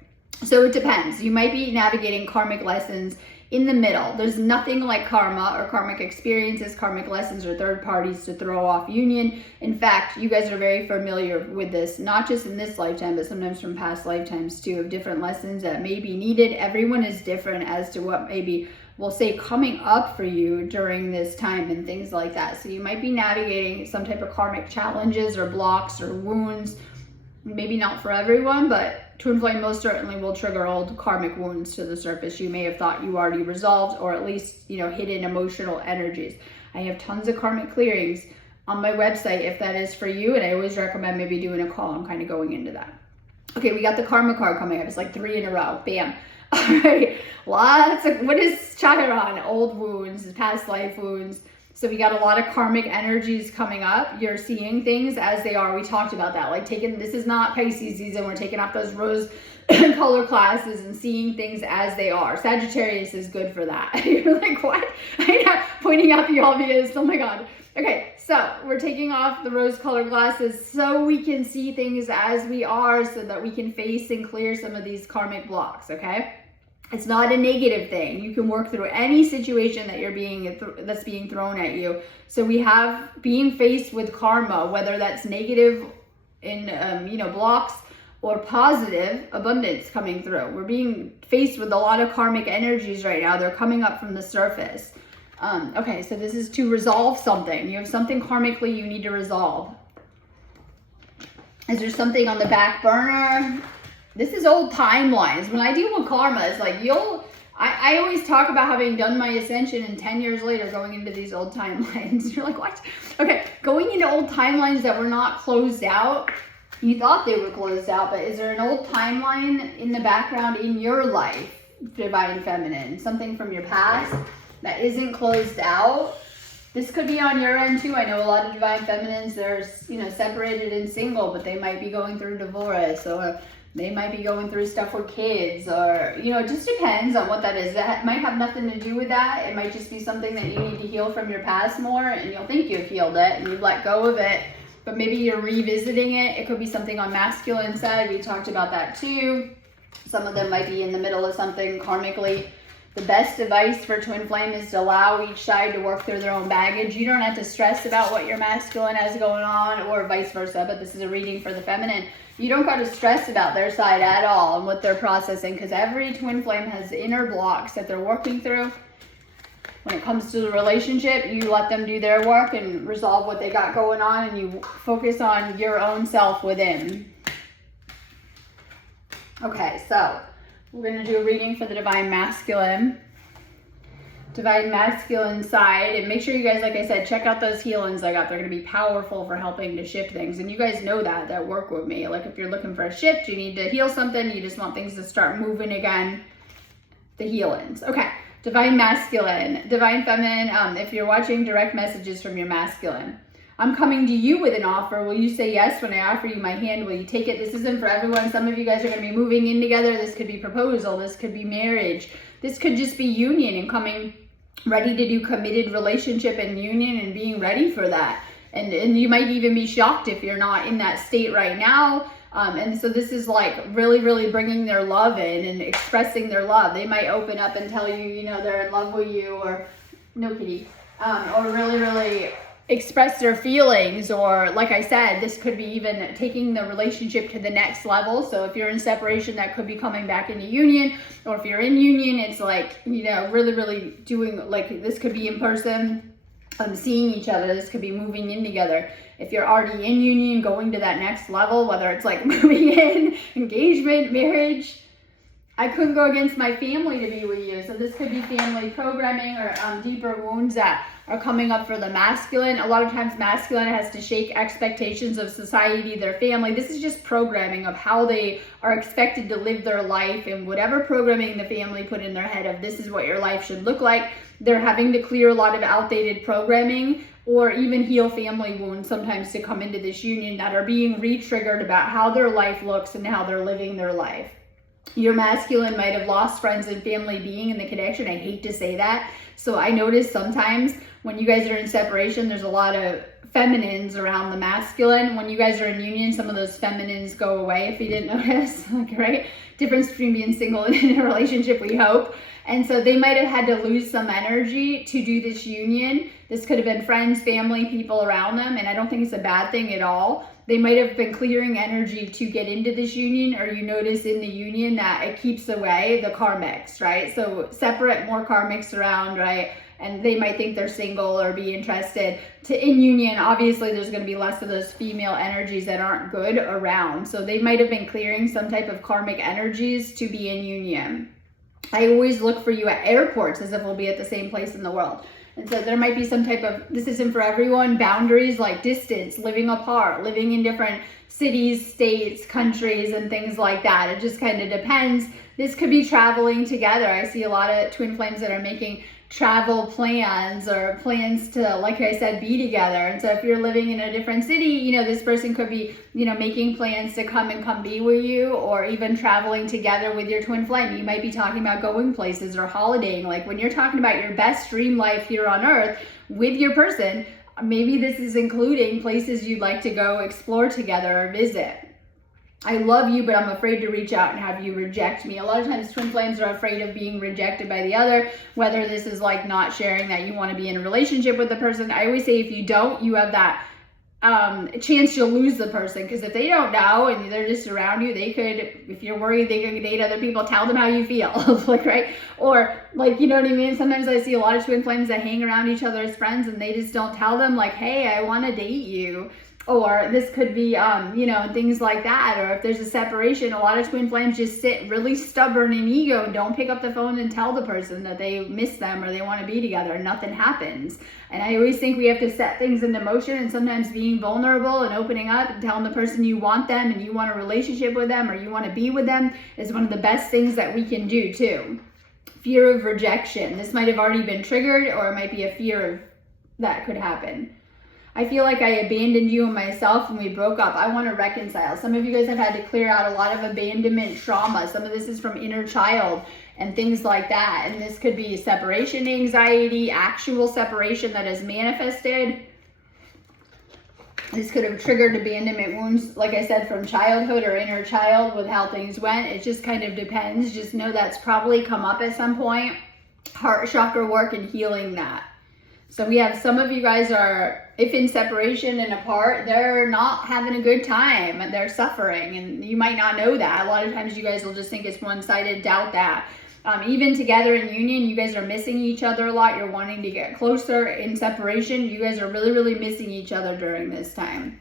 So it depends. You might be navigating karmic lessons in the middle. There's nothing like karma or karmic experiences, karmic lessons, or third parties to throw off union. In fact, you guys are very familiar with this, not just in this lifetime, but sometimes from past lifetimes too, of different lessons that may be needed. Everyone is different as to what maybe we'll say coming up for you during this time and things like that. So you might be navigating some type of karmic challenges or blocks or wounds. Maybe not for everyone, but twin flame most certainly will trigger old karmic wounds to the surface. You may have thought you already resolved, or at least, hidden emotional energies. I have tons of karmic clearings on my website if that is for you, and I always recommend maybe doing a call. I'm kind of going into that. Okay, we got the karma card coming up. It's like 3 in a row. Bam. All right, what is Chiron? Old wounds, past life wounds. So we got a lot of karmic energies coming up. You're seeing things as they are. We talked about that. Like this is not Pisces season. We're taking off those rose color classes and seeing things as they are. Sagittarius is good for that. You're like, what? I'm not pointing out the obvious. Oh my God. Okay, so we're taking off the rose colored glasses so we can see things as we are, so that we can face and clear some of these karmic blocks, okay? It's not a negative thing. You can work through any situation that that's being thrown at you. So we have being faced with karma, whether that's negative in blocks or positive abundance coming through. We're being faced with a lot of karmic energies right now. They're coming up from the surface. Okay, so this is to resolve something. You have something karmically you need to resolve. Is there something on the back burner? This is old timelines. When I deal with karma, it's like I always talk about having done my ascension and 10 years later going into these old timelines. You're like, what? Okay, going into old timelines that were not closed out. You thought they were closed out, but is there an old timeline in the background in your life, Divine Feminine? Something from your past that isn't closed out? This could be on your end too. I know a lot of Divine Feminines, they're, separated and single, but they might be going through divorce, or they might be going through stuff with kids, or, it just depends on what that is. That might have nothing to do with that. It might just be something that you need to heal from your past more, and you'll think you've healed it and you've let go of it, but maybe you're revisiting it. It could be something on masculine side. We talked about that too. Some of them might be in the middle of something karmically. The best advice for twin flame is to allow each side to work through their own baggage. You don't have to stress about what your masculine has going on, or vice versa, but this is a reading for the feminine. You don't got to stress about their side at all and what they're processing, because every twin flame has inner blocks that they're working through. When it comes to the relationship, you let them do their work and resolve what they got going on, and you focus on your own self within. Okay, so we're going to do a reading for the Divine Masculine. Divine Masculine side. And make sure you guys, like I said, check out those healings I got. They're going to be powerful for helping to shift things. And you guys know that work with me. Like if you're looking for a shift, you need to heal something, you just want things to start moving again. The healings. Okay. Divine Masculine. Divine Feminine. If you're watching, direct messages from your masculine. I'm coming to you with an offer. Will you say yes when I offer you my hand? Will you take it? This isn't for everyone. Some of you guys are going to be moving in together. This could be proposal. This could be marriage. This could just be union and coming ready to do committed relationship and union and being ready for that. And you might even be shocked if you're not in that state right now. And so this is like really, really bringing their love in and expressing their love. They might open up and tell you, they're in love with you, or no kitty, or really, really express their feelings. Or like I said, this could be even taking the relationship to the next level. So if you're in separation, that could be coming back into union, or if you're in union, it's like, really, really doing, like this could be in person, seeing each other. This could be moving in together. If you're already in union, going to that next level, whether it's like moving in, engagement, marriage. I couldn't go against my family to be with you. So this could be family programming, or deeper wounds that are coming up for the masculine. A lot of times masculine has to shake expectations of society, their family. This is just programming of how they are expected to live their life, and whatever programming the family put in their head of this is what your life should look like. They're having to clear a lot of outdated programming, or even heal family wounds sometimes to come into this union that are being re-triggered about how their life looks and how they're living their life. Your masculine might have lost friends and family being in the connection. I hate to say that. So I notice sometimes when you guys are in separation, there's a lot of feminines around the masculine. When you guys are in union, some of those feminines go away, if you didn't notice, right? Difference between being single and in a relationship, we hope. And so they might have had to lose some energy to do this union. This could have been friends, family, people around them. And I don't think it's a bad thing at all. They might have been clearing energy to get into this union, or you notice in the union that it keeps away the karmics, right? So separate more karmics around, right? And they might think they're single or be interested. In union, obviously there's going to be less of those female energies that aren't good around. So they might have been clearing some type of karmic energies to be in union. I always look for you at airports as if we'll be at the same place in the world. And so there might be some type of, this isn't for everyone, boundaries like distance, living apart, living in different cities, states, countries, and things like that. It just kind of depends. This could be traveling together. I see a lot of twin flames that are making travel plans, or plans to, like I said, be together. And so if you're living in a different city, this person could be, making plans to come be with you, or even traveling together with your twin flame. You might be talking about going places or holidaying. Like when you're talking about your best dream life here on earth with your person, maybe this is including places you'd like to go explore together or visit. I love you, but I'm afraid to reach out and have you reject me. A lot of times twin flames are afraid of being rejected by the other, whether this is like not sharing that you want to be in a relationship with the person. I always say if you don't, you have that chance you'll lose the person, because if they don't know and they're just around you, they could, if you're worried they could date other people, tell them how you feel. Like, right? Or like, you know what I mean? Sometimes I see a lot of twin flames that hang around each other as friends and they just don't tell them like, hey, I want to date you. Or this could be, you know, things like that. Or if there's a separation, a lot of twin flames just sit really stubborn and ego and don't pick up the phone and tell the person that they miss them or they want to be together, and nothing happens. And I always think we have to set things into motion, and sometimes being vulnerable and opening up and telling the person you want them and you want a relationship with them or you want to be with them is one of the best things that we can do too. Fear of rejection. This might have already been triggered, or it might be a fear of that could happen. I feel like I abandoned you and myself when we broke up. I want to reconcile. Some of you guys have had to clear out a lot of abandonment trauma. Some of this is from inner child and things like that. And this could be separation anxiety, actual separation that is manifested. This could have triggered abandonment wounds, like I said, from childhood or inner child with how things went. It just kind of depends. Just know that's probably come up at some point. Heart chakra work and healing that. So we have some of you guys are, if in separation and apart, they're not having a good time. They're suffering, and you might not know that. A lot of times you guys will just think it's one-sided, doubt that. Even together in union, you guys are missing each other a lot. You're wanting to get closer. In separation, you guys are really, really missing each other during this time.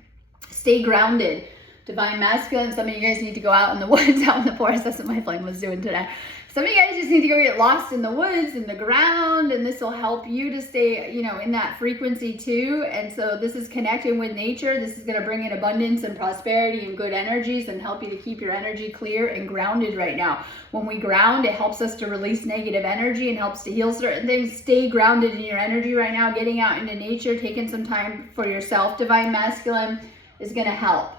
Stay grounded. Divine masculine. Some of you guys need to go out in the woods, out in the forest. That's what my flame was doing today. Some of you guys just need to go get lost in the woods, in the ground, and this will help you to stay, you know, in that frequency too. And so this is connecting with nature. This is going to bring in abundance and prosperity and good energies and help you to keep your energy clear and grounded right now. When we ground, it helps us to release negative energy and helps to heal certain things. Stay grounded in your energy right now. Getting out into nature, taking some time for yourself, divine masculine, is going to help.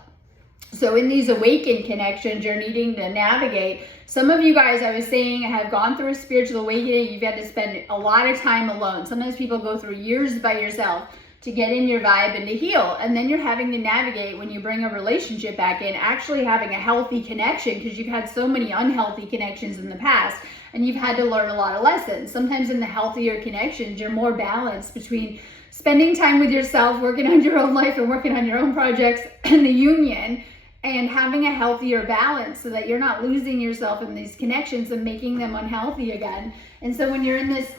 So in these awakened connections, you're needing to navigate. Some of you guys, I was saying, have gone through a spiritual awakening. You've had to spend a lot of time alone. Sometimes people go through years by yourself to get in your vibe and to heal. And then you're having to navigate when you bring a relationship back in, actually having a healthy connection, because you've had so many unhealthy connections in the past and you've had to learn a lot of lessons. Sometimes in the healthier connections, you're more balanced between spending time with yourself, working on your own life and working on your own projects in the union, and having a healthier balance so that you're not losing yourself in these connections and making them unhealthy again. And so when you're in this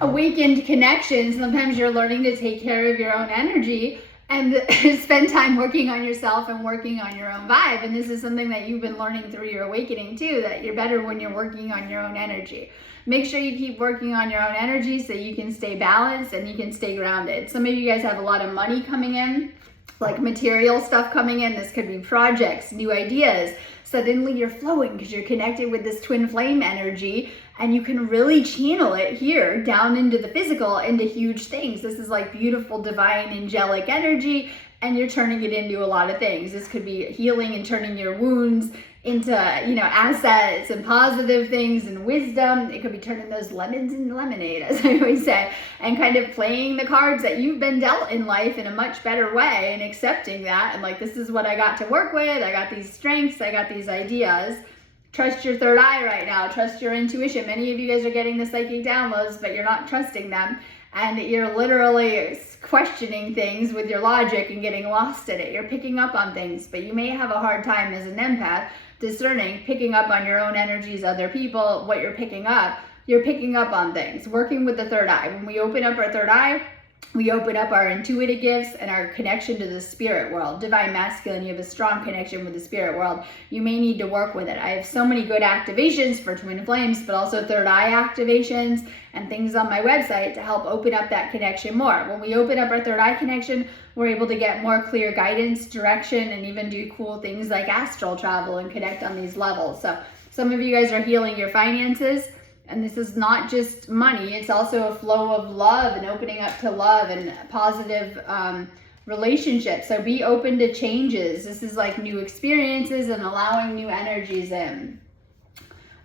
awakened connection, sometimes you're learning to take care of your own energy and spend time working on yourself and working on your own vibe. And this is something that you've been learning through your awakening too, that you're better when you're working on your own energy. Make sure you keep working on your own energy so you can stay balanced and you can stay grounded. Some of you guys have a lot of money coming in, like material stuff coming in. This could be projects, new ideas. Suddenly you're flowing because you're connected with this twin flame energy, and you can really channel it here down into the physical, into huge things. This is like beautiful, divine, angelic energy, and you're turning it into a lot of things. This could be healing and turning your wounds into, you know, assets and positive things and wisdom. It could be turning those lemons into lemonade, as I always say, and kind of playing the cards that you've been dealt in life in a much better way and accepting that. And like, this is what I got to work with. I got these strengths. I got these ideas. Trust your third eye right now. Trust your intuition. Many of you guys are getting the psychic downloads, but you're not trusting them. And you're literally questioning things with your logic and getting lost in it. You're picking up on things, but you may have a hard time as an empath discerning, picking up on your own energies, other people, what you're picking up. You're picking up on things, working with the third eye. When we open up our third eye, we open up our intuitive gifts and our connection to the spirit world. Divine masculine, you have a strong connection with the spirit world. You may need to work with it. I have so many good activations for twin flames, but also third eye activations and things on my website to help open up that connection more. When we open up our third eye connection, we're able to get more clear guidance, direction, and even do cool things like astral travel and connect on these levels. So some of you guys are healing your finances. And this is not just money, it's also a flow of love and opening up to love and positive relationships. So be open to changes. This is like new experiences and allowing new energies in.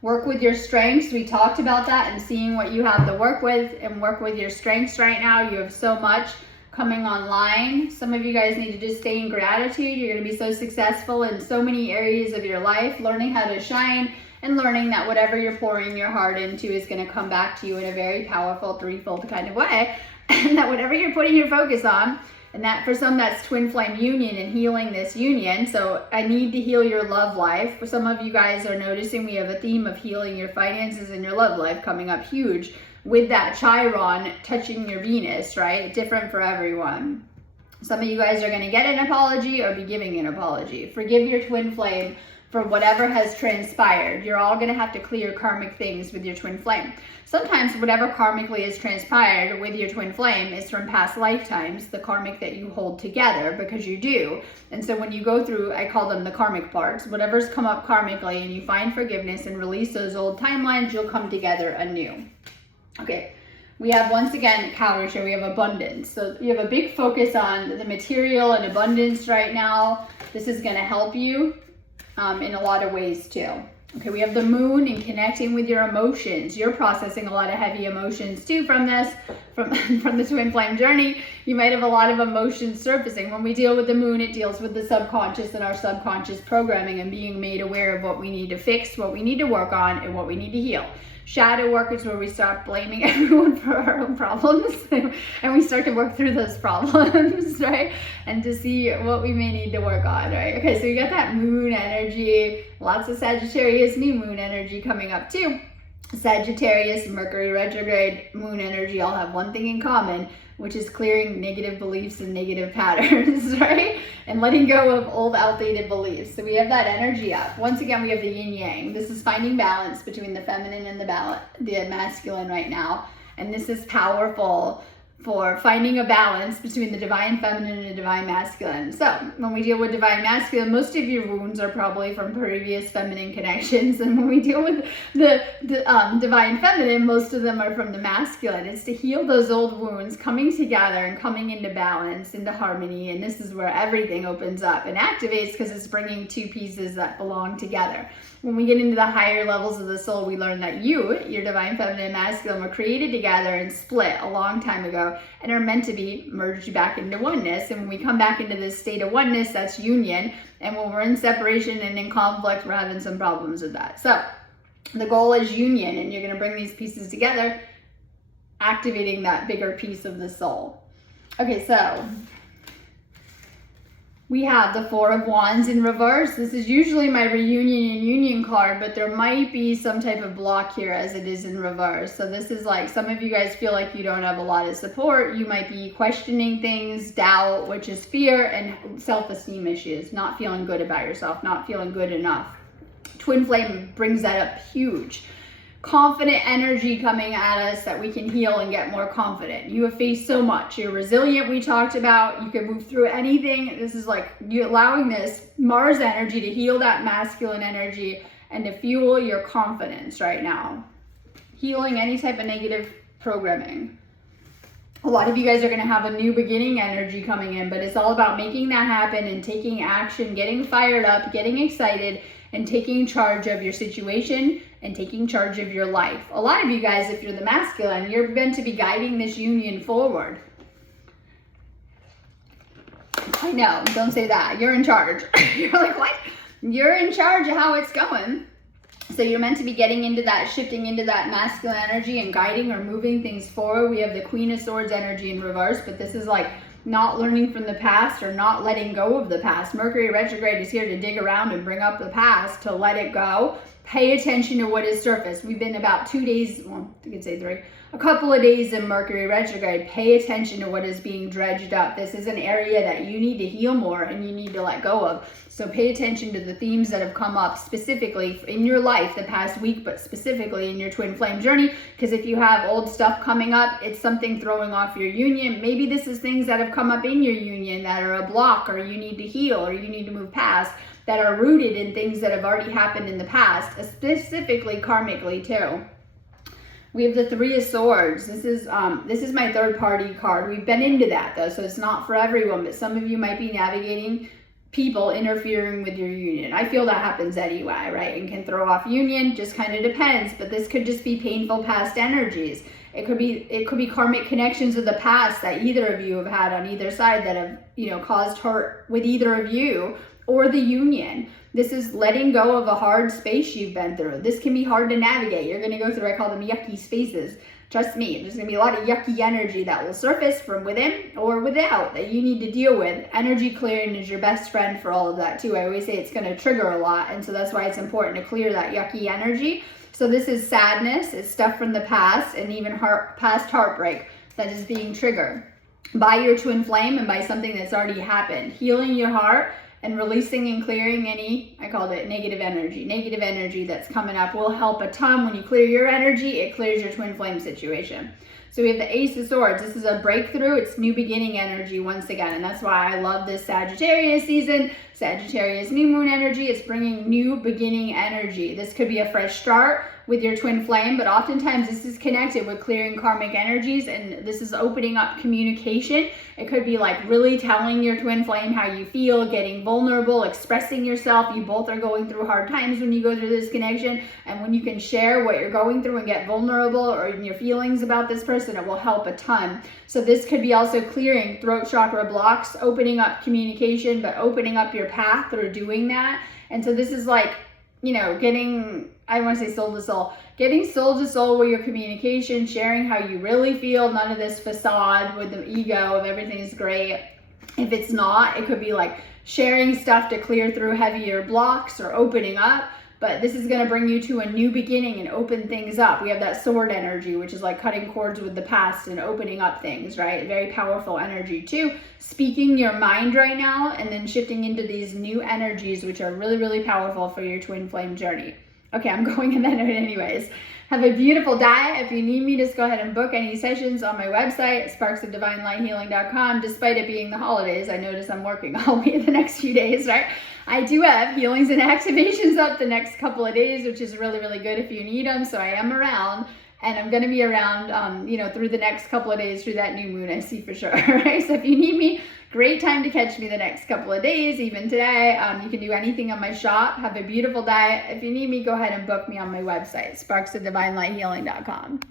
Work with your strengths. We talked about that and seeing what you have to work with, and work with your strengths right now. You have so much coming online. Some of you guys need to just stay in gratitude. You're going to be so successful in so many areas of your life, learning how to shine and learning that whatever you're pouring your heart into is going to come back to you in a very powerful threefold kind of way. And that whatever you're putting your focus on And that for some, that's twin flame union and healing this union. So I need to heal your love life. For some of you guys are noticing we have a theme of healing your finances and your love life coming up huge with that Chiron touching your Venus, right? Different for everyone. Some of you guys are going to get an apology or be giving an apology. Forgive your twin flame for whatever has transpired. You're all going to have to clear karmic things with your twin flame. Sometimes whatever karmically has transpired with your twin flame is from past lifetimes, the karmic that you hold together, because you do. And so when you go through, I call them the karmic parts, whatever's come up karmically and you find forgiveness and release those old timelines, you'll come together anew. Okay. We have, once again, Kaurisha, we have abundance. So you have a big focus on the material and abundance right now. This is going to help you in a lot of ways too. Okay, we have the moon and connecting with your emotions. You're processing a lot of heavy emotions too from this, from the twin flame journey. You might have a lot of emotions surfacing. When we deal with the moon, it deals with the subconscious and our subconscious programming and being made aware of what we need to fix, what we need to work on, and what we need to heal. Shadow work is where we start blaming everyone for our own problems and we start to work through those problems, right? And to see what we may need to work on, right? Okay, so you got that moon energy, lots of Sagittarius new moon energy coming up too. Sagittarius, Mercury retrograde, moon energy all have one thing in common, which is clearing negative beliefs and negative patterns, right? And letting go of old outdated beliefs. So we have that energy up. Once again, we have the yin yang. This is finding balance between the feminine and the masculine right now. And this is powerful for finding a balance between the divine feminine and the divine masculine. So when we deal with divine masculine, most of your wounds are probably from previous feminine connections. And when we deal with the divine feminine, most of them are from the masculine. It's to heal those old wounds, coming together and coming into balance, into harmony. And this is where everything opens up and activates, because it's bringing two pieces that belong together. When we get into the higher levels of the soul, we learn that your divine feminine and masculine were created together and split a long time ago and are meant to be merged back into oneness. And when we come back into this state of oneness, that's union. And when we're in separation and in conflict, we're having some problems with that. So the goal is union, and you're going to bring these pieces together, activating that bigger piece of the soul. Okay, so we have the Four of Wands in reverse. This is usually my reunion and union card, but there might be some type of block here as it is in reverse. So this is like, some of you guys feel like you don't have a lot of support. You might be questioning things, doubt, which is fear, and self-esteem issues, not feeling good about yourself, not feeling good enough. Twin flame brings that up huge. Confident energy coming at us that we can heal and get more confident. You have faced so much. You're resilient, we talked about. You can move through anything. This is like you allowing this Mars energy to heal that masculine energy and to fuel your confidence right now. Healing any type of negative programming. A lot of you guys are going to have a new beginning energy coming in, but it's all about making that happen and taking action, getting fired up, getting excited, and taking charge of your situation and taking charge of your life. A lot of you guys, if you're the masculine, you're meant to be guiding this union forward. I know, don't say that. You're in charge. You're like, what? You're in charge of how it's going. So you're meant to be getting into that, shifting into that masculine energy and guiding or moving things forward. We have the Queen of Swords energy in reverse, but this is like not learning from the past or not letting go of the past. Mercury retrograde is here to dig around and bring up the past, to let it go. Pay attention to what is surfaced. We've been about 2 days, well, you could say 3, a couple of days in Mercury retrograde. Pay attention to what is being dredged up. This is an area that you need to heal more and you need to let go of. So pay attention to the themes that have come up specifically in your life the past week, but specifically in your twin flame journey. Because if you have old stuff coming up, it's something throwing off your union. Maybe this is things that have come up in your union that are a block, or you need to heal, or you need to move past, that are rooted in things that have already happened in the past, specifically karmically too. We have the Three of Swords. This is my third party card. We've been into that though, so it's not for everyone, but some of you might be navigating people interfering with your union. I feel that happens anyway, right? And can throw off union, just kind of depends, but this could just be painful past energies. It could be karmic connections of the past that either of you have had on either side that have, caused hurt with either of you or the union. This is letting go of a hard space you've been through. This can be hard to navigate. You're going to go through, I call them yucky spaces. Trust me, there's gonna be a lot of yucky energy that will surface from within or without that you need to deal with. Energy clearing is your best friend for all of that too. I always say it's gonna trigger a lot, and so that's why it's important to clear that yucky energy. So this is sadness, it's stuff from the past, and even past heartbreak that is being triggered by your twin flame and by something that's already happened. Healing your heart and releasing and clearing any, I called it negative energy that's coming up will help a ton. When you clear your energy, it clears your twin flame situation. So we have the Ace of Swords. This is a breakthrough. It's new beginning energy once again. And that's why I love this Sagittarius season. Sagittarius new moon energy. It's bringing new beginning energy. This could be a fresh start with your twin flame, but oftentimes this is connected with clearing karmic energies, and this is opening up communication. It could be like really telling your twin flame how you feel, getting vulnerable, expressing yourself. You both are going through hard times when you go through this connection, and when you can share what you're going through and get vulnerable or your feelings about this person, it will help a ton. So this could be also clearing throat chakra blocks, opening up communication, but opening up your path through doing that. And so this is like, you know, getting, I want to say soul to soul, getting soul to soul with your communication, sharing how you really feel, none of this facade with the ego of everything is great. If it's not, it could be like sharing stuff to clear through heavier blocks or opening up. But this is going to bring you to a new beginning and open things up. We have that sword energy, which is like cutting cords with the past and opening up things, right? Very powerful energy too. Speaking your mind right now and then shifting into these new energies, which are really, really powerful for your twin flame journey. Okay, I'm going in that note anyways. Have a beautiful day. If you need me, just go ahead and book any sessions on my website, sparksofdivinelighealing.com. Despite it being the holidays, I notice I'm working all week the next few days, right? I do have healings and activations up the next couple of days, which is really, really good if you need them. So I am around, and I'm going to be around, through the next couple of days through that new moon, I see for sure, right? So if you need me, great time to catch me the next couple of days, even today. You can do anything on my shop. Have a beautiful day. If you need me, go ahead and book me on my website, sparksofdivinelighealing.com.